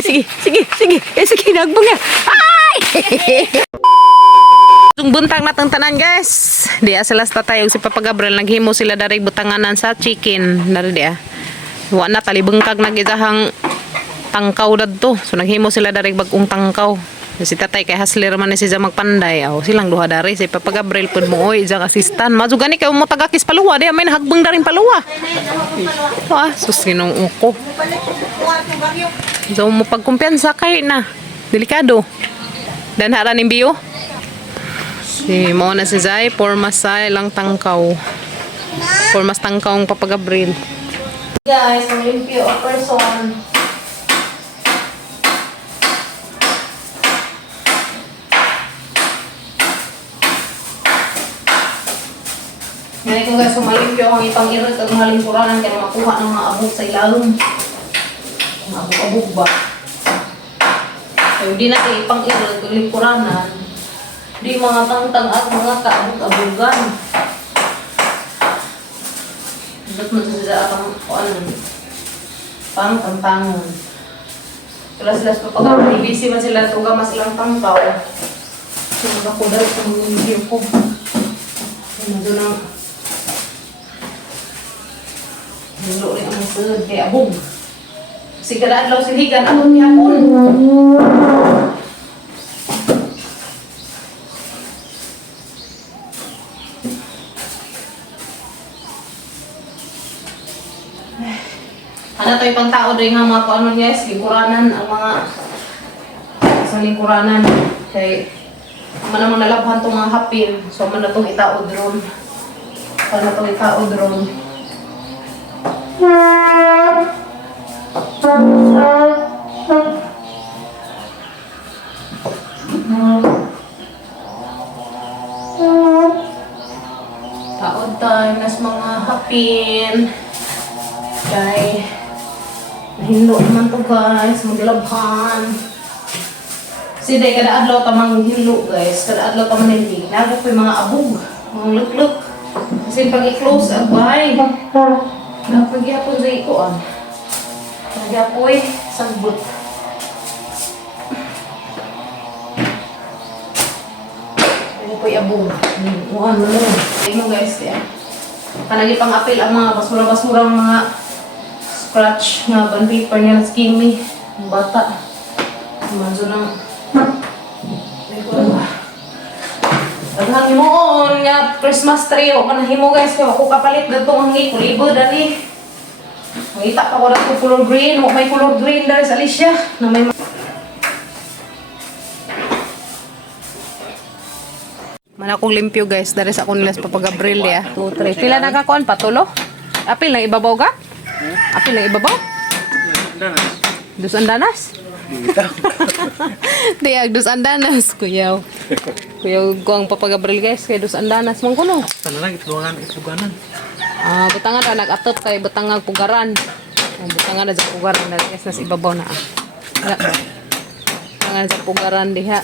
Sige, sige, sige. Sige, nagbong ya. Ay! Yung buntang natang tanan guys. Di sila tatay og si Papa Gabriel naghimo sila dari butanganan sa chicken dari dia. Wa na talibengkag nagizahang tangkaw dadto. So naghimo sila dari bagong tangkaw. Si tatay kay hasler man ni siya magpanday. Aw silang duha dari si Papa Gabriel pud mo oy jang assistant. Mazugani kay mo tagakis paluwa di may hagbeng daring paluwa. To sus ginong uko. So mo pagkumpiyansa kay na. Delikado. Dan haraning biyo. Si mo na si Zay pormas sa lang tangkaw. Pormas tangkaw ang Papa Gabriel. Guys, ang limpyo a person. Ngayon kung guys, malimpyo ang ipang-irot at malingkuranan kaya makuha ng mga abog sa ilalim. Mga abog-abog ba? So, di natin ipang-irot at lingkuranan. Di mga tangtang at mga kaabog-abogan. Ba't mo ito sila ang pang-tantangan. Sila sa pagkakabang busy man sila ito mas ilang tangkaw. So, nakudal ito ng limpyo ko. Nandun ang Nilo rin ang sud kay abog. Kasi kada adlaw siligan amon ni hapon. Ano to yung pang tao rin nga mga paano guys, lingkuranan ang mga sa lingkuranan kay manamang nalabhan tong mga hapin. So man na itong itaod ron. Ano na itong itaod ron. Taod tayo nas mga hapin kay nahinlo naman to guys maglabhan si day kada adlaw tamang hinlo guys kada adlaw tamang hindi nago po yung mga abog mga lukluk kasi pag i-close ang bahay napagyapon sa ikuan nagyapoy sagbot ano po yung abog ano mo guys yan kanagi pang apil ang mga basura-basura mga scratch nga band paper nga skimmy ang bata manso nang daghang himuon nga Christmas tree o kanang himo guys kaya ako kapalit dito ang libo dani ngita pa ko na ko color green o may color green dahil sa Alicia na may man akong limpyo guys dari sa akong nilas Papa Gabriel ya 2, 3 pila nakakuan patulo apil na ibabaw ka? Apil na ibabaw? Dus andanas? Diag dus andanas kuyaw ko ang Papa Gabriel guys kay dus andanas mong kuno lang ituganan butangan na nag-atot kay butangang pugaran butangan na sa pugaran na guys nas ibabaw na butangan sa pugaran diha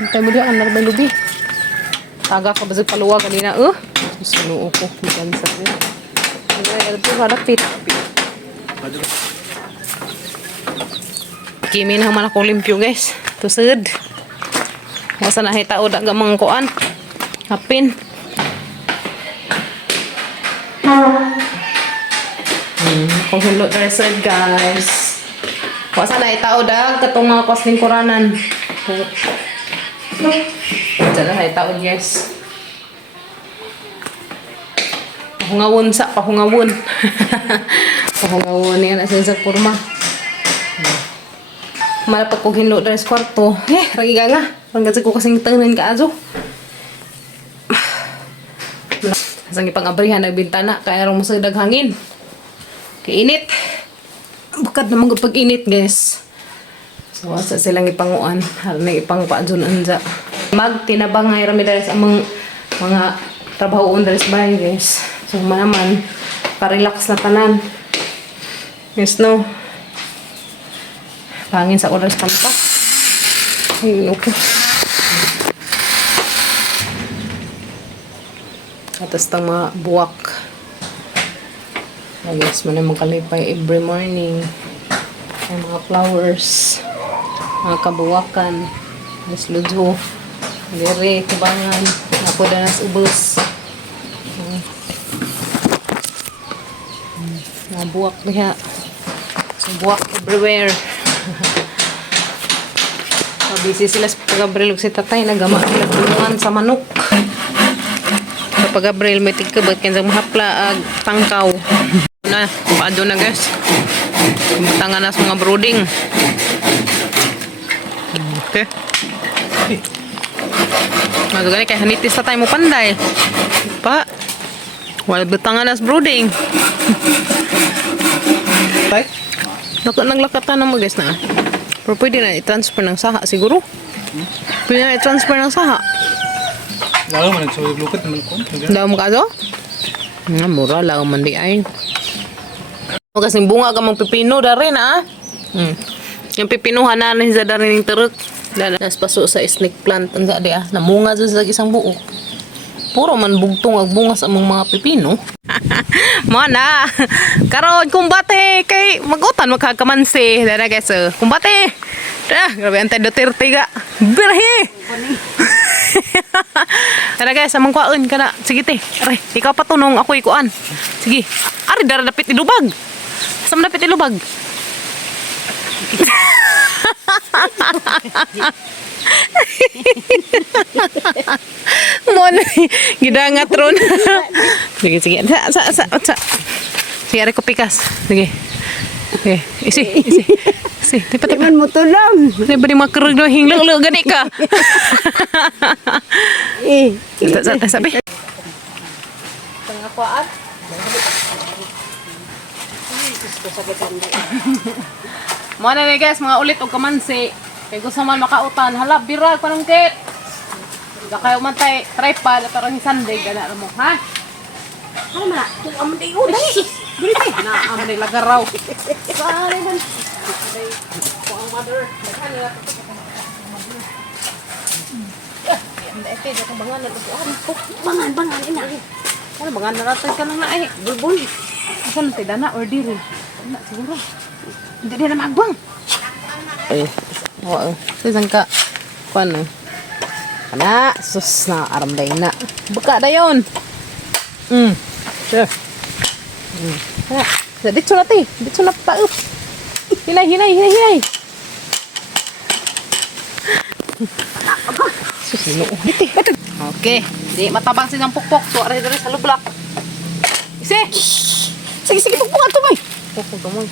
hintay mo diha ang narbay lubi taga ka basig paluwa kanina susunoo ko magansa ko ito hadapit kimi na man ako limpyo guys tusud masa na hitao daga mga kuan hapin kung hulot na result guys masa na hitao dag katong mga kwas lingkuranan masa na hitao guys pahungawon sa pahungawon pahungawon yan asin sa kurma malapag kong hinlo dahil sa kwarto ragiga nga panggasig ko kasing tanan ka azo asang ipang abrihan nagbintana kaya rong masadag hangin kainit bukad naman pag init guys so wasa silang ipanguan harap ipang paadyon anja magtinabang nga rami dahil sa mga trabahoon dahil sa bahay guys so manaman pa-relax na tanan yes no pangin sa oras tampa ay okay atas tang mga buwak I guess man naman kalipay every morning. May mga flowers, mga kabuwakan, mas ludo, dere, kubangan, ako na nas ubos. Mga buwak diha. Buwak everywhere. Busy sila sa pag-Gabriel si tatay, nagama sila tulungan sa manok. Sa pag-Gabriel may tigkabat kaya mahapla ag tangkaw. Na, paado na guys. Tangan na sa mga brooding. Okay. Magagani kay hanitis na tayo mo panday. Pa. Wala butangan na sa brooding. Tay? Naglakatan na mo guys na. Pero pwede na i-transfer ng saha siguro. Pwede na i-transfer ng saha. Lalo man nagsulog-lukot naman ko. Daw mo kaso? Nga, mura lang man di ay. Kasing bunga ka mong pipino da rin ah. Yung pipinuhan na sa da rin yung turok. Nas paso sa snake plant. Ang sa di ah. Namunga sa isang buo. Puro man bugtong ag bunga sa mga pipino. Mana. Karon kumbate kay magutan magkakamansi. Dara guys. Kumbate. Grabe antay Duterte ga. Birhi. Tara guys, amang kuan ka na. Sige te. Aray, ikaw patunong ako ikuan. Sige. Ari dara dapit ilubag. Sam dapit ilubag. Mon gidangat ron. Sige sige. Sa. Sige ari ko pikas. Sige. Okay, isi. Si, tiba-tiba mo tulong. Di ba di makarag na hinglang lo gani ka? Sabi. Tengah kuat. Mana nih guys, mga ulit og kamansi. Kay gusto man makautan, hala birag pa ng kit. Da kayo man tay tripod at arang sandig gana mo, ha? Ano man? Ang di uday. Dili tay na am ni lagaraw. Sare man. Ko ang mother, naghanap ete da bangan na tuan ko. Bangan ina. Ano bangan na natin ka nang naay. Bulbul. Asan tay dana or diri? Na siguro. Hindi din na magbang. Eh, oo. Sisang ka. Kuan. Ana, sus na aram day na. Buka dayon. Sure. Ha. Dito na ti. Dito na paup. Hinay. Sus, no. Dito. Okay. Di matabang silang pukpok. So, aray sa lublak. Isi. Sige, pukpok ato mo. Pukpok to mo.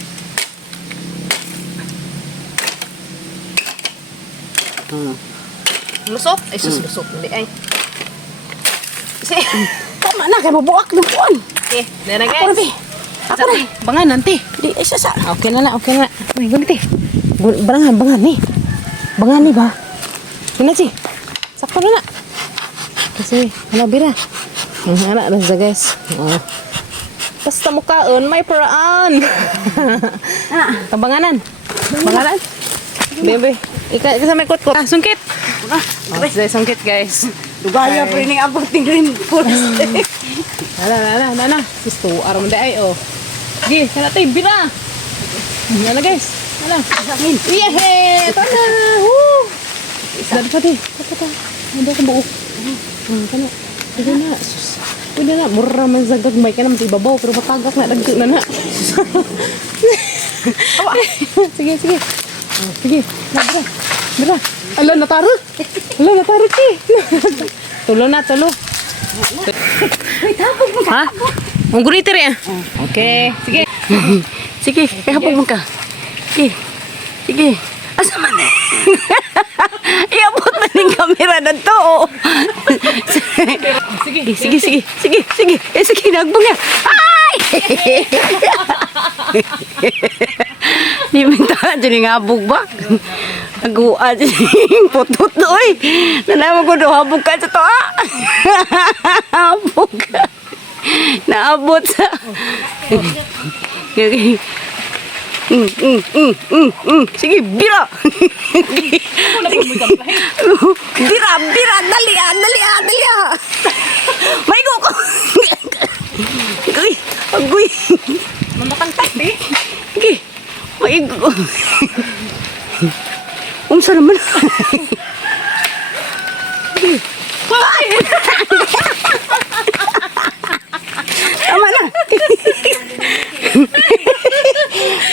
Lusot? Ay, sus, lusot. Hindi ay. Isi. Tama na kay mabuak ng kuan. Okay. Dara guys. Ako na, be. Ako na. Bangan nanti. Di ay sa. Okay na. Uy, gunti. Bangan ni. Ba? Guna si. Sakto na. Kasi, hala bira. Hala na sa guys. Oh. Basta mukhaon, may paraan. Kabanganan. Banganan. Bebe. Ika sa may kot-kot. Sungkit. Sige, sungkit guys. Dugaya pa rin abot ng green forest. Hala. Sisto, aram da ay oh. Sige, hala tayo, bira. Hala guys. Hala. Yehe! Tana! Woo! Isda pa di. Tata. Hindi ko buo. Kana. Pwede na. Sus. Pwede na. Mura man sa gagmay ka naman sa ibabaw. Pero matagak na. Dagdo na. Sige. Sige. Bira. Ala, natarot. Ki. Tulo. Wait, hapog mo ka. Ha? Ang gurito rin. Okay. Sige. Hapog mo ka. Sige. Asa man eh. Iabot man yung kamera na to. Sige, nagbong yan. Ay! Di minta dyan yung habog ba? Nag-uwa dyan yung putot doy. Nalaman ko doon, habog ka sa to ah. Habog ka. Naabot sa... Sige, bira. Bira, dali ah. May ko. Agoy. Mamakang tabi. Okay. Maigo. Unsa naman? Okay. Ay! Tama na.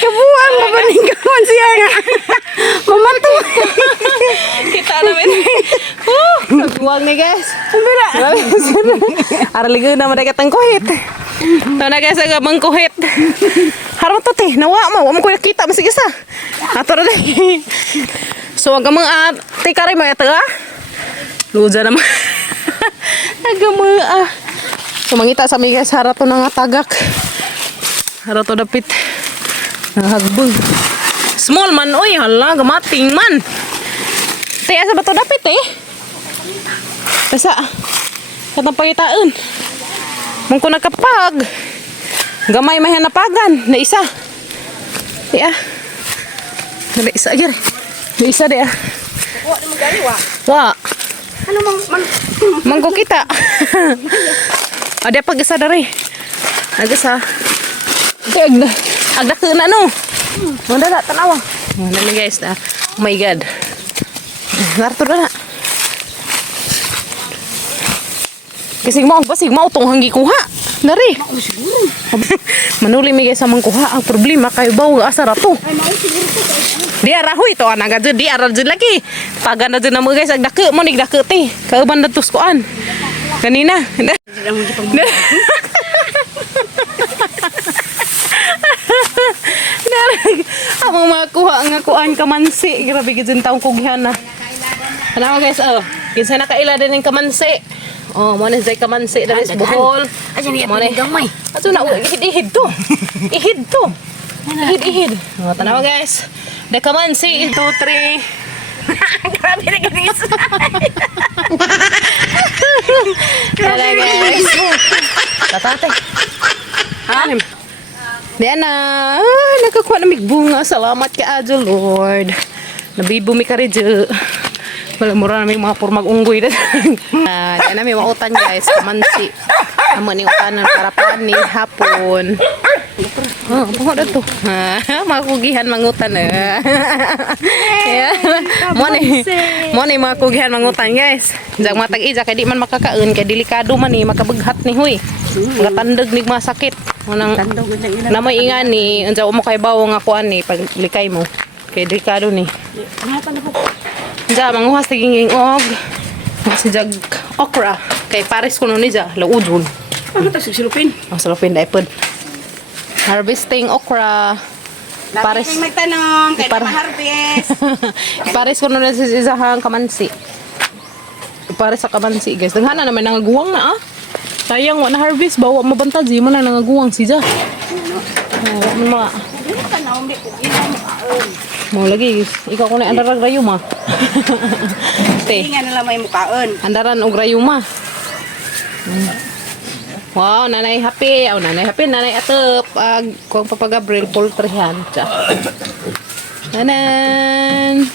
Kabuang mabaling ka man siya nga. Mamanto. Kita namin. Nagbuwag ni guys. Bila. Araligo na mereka tengkuhit. Ito na guys, agak mengkuhit. Harap to teh, nawa mo. Wala mo ko nakita, masig isa. Ato na deh. So, agak mga tikari mo ito ah. Luja naman. Agak mga So, mangita sa mga guys, harap to na nga tagak. Harap to dapit. Nahagbog. Small man, oy, hala, gamating man. Tiya sa bato dapit eh. Basta, katang pagitaan. Mung ko nakapag. Gamay may hanapagan. Na isa. Tiya. Na isa aja. Na isa dia. Wa mo gali wa. Wa. Ano Mangko kita. Ada pag isa dari. Agasa. Agda ke na no. Manda na tanawa. Mana ni guys dah. Oh my god. Narto na. Kasi mau tong hanggi kuha. Dari. Manuli mi guys sa mangkuha. Ang problema kayo bau asa rato. Dia rahoy to ana gadud di aral jud lagi. Pagan na jud na mo guys agda ke mo nig dake ti. Kauban datus koan. Kanina. Amang makuha nga kuan kamansi. Grabe gid taong kugyan na. Ano guys, kinsa na kaila din ng kamansi. Oh, mo na zay kamansi dari sa Bohol. Aja ni Mo na gamay. ato na ihid to. Ihid to. Ihid. Oh, tanaw guys. The kamansi 2 3. Grabe na guys. Tara guys. Tatate. Anim. Diyan na. Nakakuha na migbunga. Salamat ka adyo, Lord. Nabibumi ka rin dyan. Wala mura namin mga purmag unggoy. Diyan namin mautan guys. Kamansi. Naman yung utanan para pani hapon. Oh, pango na to. Mga kugihan mangutan mo ni mga kugihan mangutan guys. Diyan matag ija kay di man makakaon kay delikado man ni makabaghat ni huy. Magatandag ni masakit. Manang na may ingan ni unsa mo kay bawo nga kuan ni pag likay mo. Kay delikado ni. Diyan manguhas tiging og si jag okra kay pares kuno ni ja laudon. Ano ta silupin? Silupin dai pod. Harvesting okra. Pares magtanong kay ma-harvest. Pares kuno na si isahang kamansi. Pares sa kamansi guys. Danghana naman nangaguwang na ah. Sayang wa na harvest bawa mabantad di mo na nangaguwang si ja. Mga mo lagi ikaw ko na andarag rayuma. Te. Nga nila may mukaon. Andaran og rayuma. Wow, nanay happy. Nanay happy, nanay atop. Kung Papa Gabriel poultryhan. Tanan.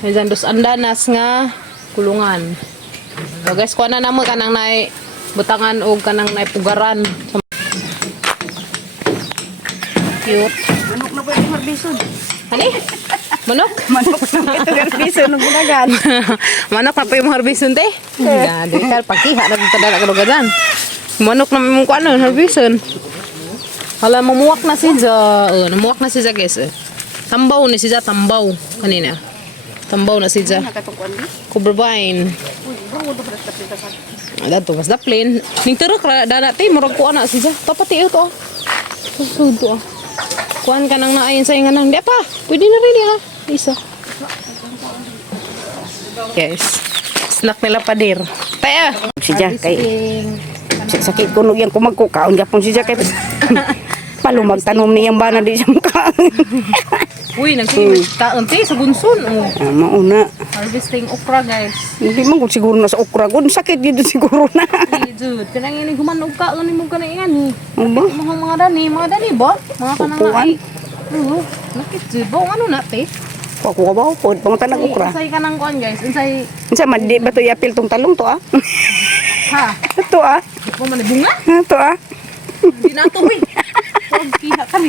May dos andanas nga kulungan. So guys, kuha na namo kanang nay butangan o kanang nay pugaran. Cute. Manok na pwede harbison. Hani? Manok? Manok na ito harbison ng gulagan. Manok na pa yung harbison te? Di ka pagkiha na dito dala kalugadan. Manok na may mong ano, harbison. Hala, mamuwak na si Ja. Namuwak na si Ja guys. Tambaw ni si Ja, tambaw. Kanina. Tambaw na si Ja. Cobra vine. Dato mas daplin. Ning teruk dana ti murag ko ana si Ja. Tapati ito. Susud to. Kuan ka nang naayon sa ingan nang di pa. Pwede na rin ha. Isa. Guys. Snack nila padir. Taya. Si Ja kay sakit ko nung yan kung magkukaon yapon si Ja kay palumag tanom niyang bana di sa mukha. Uy, nagkaon ti sa bunson. Mauna. Harvesting okra guys. Hindi man ko siguro na sa okra ko. Sakit dito siguro na. Dude, kanang ini humanog ka ni mo kanang ingani. Ano ba? Mga dani ba? Mga kanang Upuan. Oo. Nakit jud ba ano na te? Ako ka ba upod? Pangutan ng okra. Unsay kanang kuan guys? Unsay Unsa man di ba to yapil tong talong to ah? ha? Ito ah. Mo man bunga? Ito ah. Binato uy. Wag kiha kami.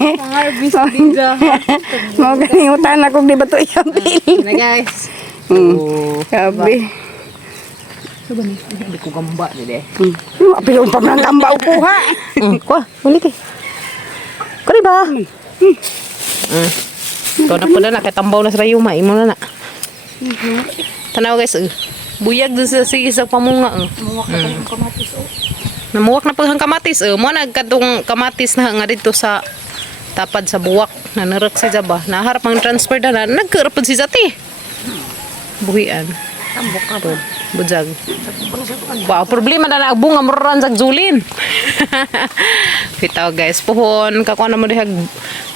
Ang harvest ninja. Mau kalimutan ako di bato iyang pili. Na guys. Sabi. Hindi ko gamba dede. Apilon pa man ang tambaw ko ha. Kuha, ulit eh. Kali ba? Ito na po na nakitambaw na sa rayuma. Imo na na. Tanaw guys. Buyag doon sa sige sa pamunga. Namuwak na paghang kamatis. Mo nagkatong kamatis na nga dito sa tapad sa buwak. Nanarap si Jaba. Naharap ang transfer na nagkarapod si Zati. Buhian. Tambok ka po. Bujag. Wow, problema na nagbunga mo ron sa julin. Bitaw guys, puhon kako na mo dihag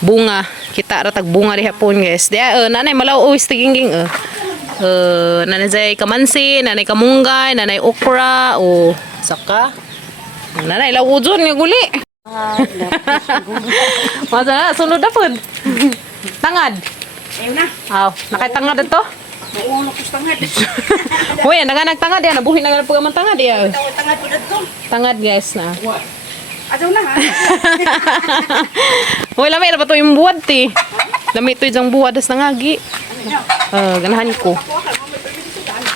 bunga. Kita ra tag bunga diha pon guys. Dia nanay malaw uwis tiginging nanay say kamansi, nanay kamunggay, nanay okra o saka nanay lawudon nga guli. Masa na sunod na pud. Tangad. Ayun na. Aw, nakatangad ito. Mauuno ko sa tangad. Hoy, nagtangad yan. Nabuhi na nga po ang tangad yan. Tangad po dito. Tangad guys na. Adaw na ha. Hoy, lamay na ba ito yung buwad ti? Lamay ito yung buwad as nangagi. Ganahan ko.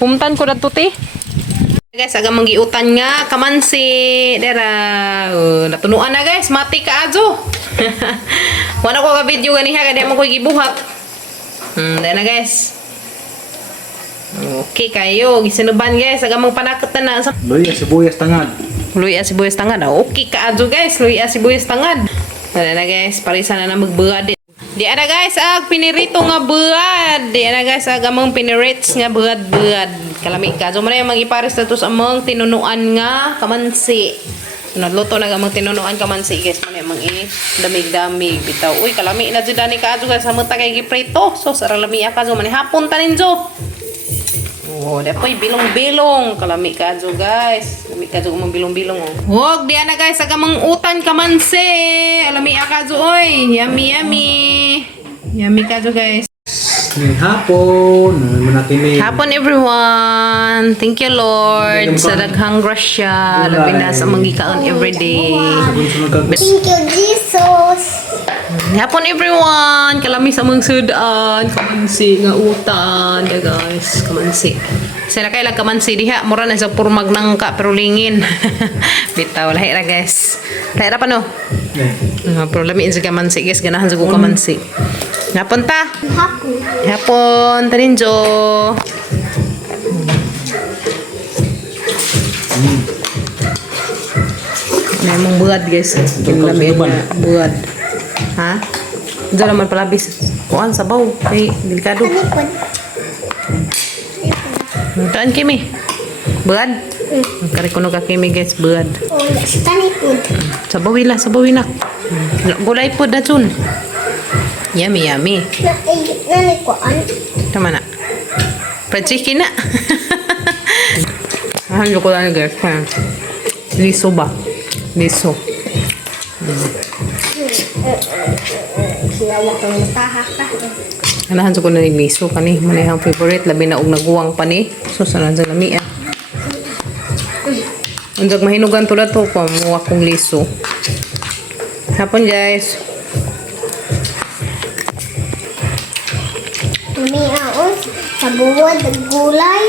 Humtan ko na ito ti. Guys, agang manggiutan nga. Kamansi. Dera. Natunuan na guys. Mati ka ajo. Wala ko ka-video ganiha. Kaya mo ko gibuhat. Dera na guys. Okay kayo. Gisinuban guys. Agang magpanakot na na. Luya, sibuyas tangad. Luya sibuyas tangad. Okay ka ajo guys. Luya sibuyas tangad. Dera na guys. Parisa na na magbuhat. Di ana guys, pinirito nga buad. Di ana guys, among pinirits nga buad-buad. Kalami ka. So, muna yung mag-ipares na to sa among tinunuan nga kamansi. Nagluto na among tinunuan kamansi guys. Muna yung damig-damig. Bitaw. Uy, kalami na dyan ni ka. Guys, among tagay giprito. So, saralami ka. So, muna hapon tanin jo. Oh, dapoy bilong-bilong. Kalami ka guys. Kalami ka among bilong-bilong. Huwag, di ana guys, among utan kamansi. Alami ka oy. Yummy, yummy. Yummy ka guys. Hapon. Naman natin may... Hapon everyone. Thank you Lord sa daghang grasya. Labi na sa manggikaon everyday. Thank you, Jesus. Hapon everyone. Kalami sa mga sudaan. Kamansi nga utan. Da guys. Kamansi. Sila kailang kamansi diha. Mura na sa purmag nangka pero lingin. Bitaw. Lahi ra guys. Lahi ra pa no? Pero lamiin sa kamansi guys. Ganahan sa ko kamansi. Hapon ta. Hapon. Hapon. Taninjo. May mong buad guys. Lamiin na buad. Ha? Diyan naman palabis. Kuan, sabaw. Ay, delikado. Tanipon. Taan kimi. Buad. Karikuno ka kimi guys, buad. Oh, tanipon. Sabawin na. Gulay po da chun. Yummy, yummy. Nanay ko an. Tama na. Fried chicken na. Hanjo ko lang guys. Liso ba? Liso. Sinawak ng matahak ka. Anahan ko na yung liso kani. Manihang favorite. Labi na og naguwang pa ni. So, sanan sa lami eh. Unjag mahinugan tulad to ko. Muwak kong liso. Hapon guys. Umiaon sa buwad ng gulay.